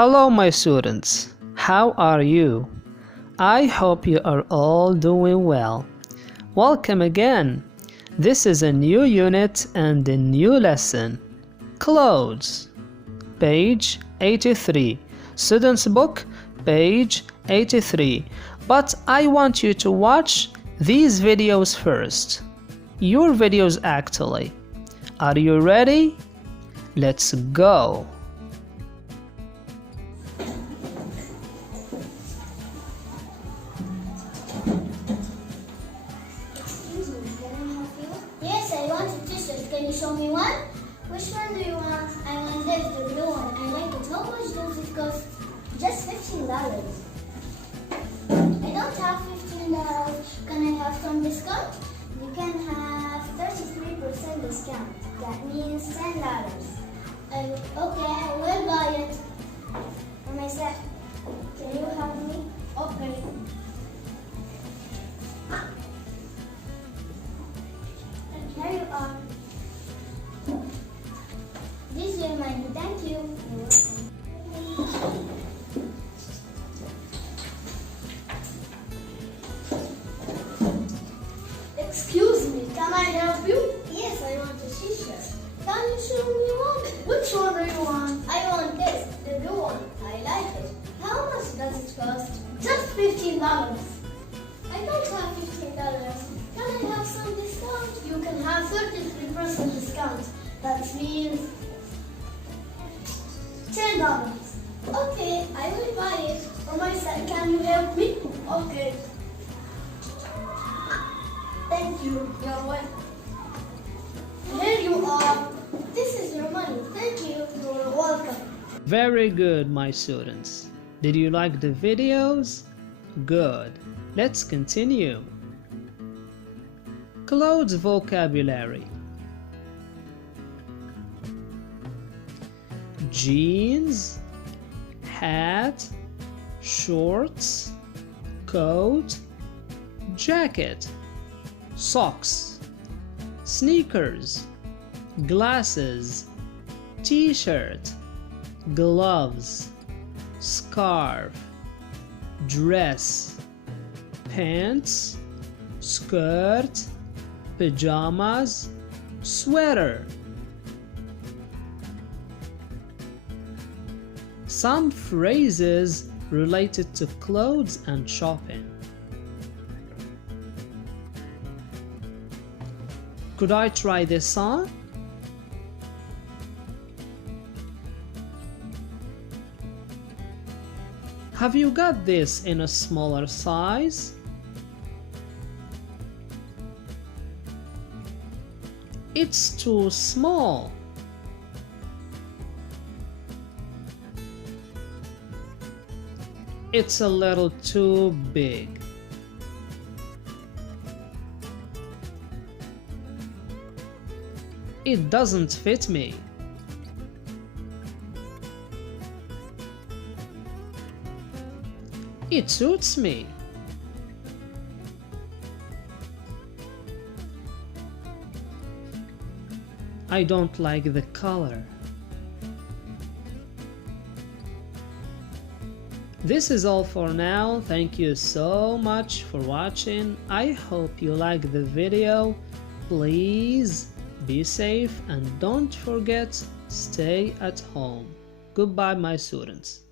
Hello my students, how are you? I hope you are all doing well. Welcome again. This is a new unit and a new lesson. Clothes. Page 83. Students book, page 83. But I want you to watch these videos first. Your videos actually. Are you ready? Let's go. Yes, I want a t-shirt. Can you show me one? Which one do you want? I want this, the blue one. I like it. How much does it cost? Just $15. I don't have $15. Can I have some discount? You can have 33% discount. That means $10. Okay, I will buy it. And I said, can you help me? Okay. Here you are. This is your money. Thank you. You're welcome. Excuse me, can I help you? Yes, I want a t-shirt. Can you show me one? Which one do you want? I want this, the blue one. I like it. How much does it cost? Just $15. I don't have $15. Can I have some discount? You can have 33% discount. That means $10. Okay, I will buy it. For my son, can you help me? Okay. Thank you. You're welcome. Here you are. This is your money. Thank you. You're welcome. Very good, my students. Did you like the videos? Good. Let's continue. Clothes vocabulary. Jeans, hat, shorts, coat, jacket, socks, sneakers, glasses, t-shirt, gloves, scarf, dress, pants, skirt, pajamas, sweater. Some phrases related to clothes and shopping. Could I try this on? Have you got this in a smaller size? It's too small. It's a little too big. It doesn't fit me. It suits me. I don't like the color. This is all for now. Thank you so much for watching. I hope you like the video. Please be safe and don't forget, stay at home. Goodbye, my students.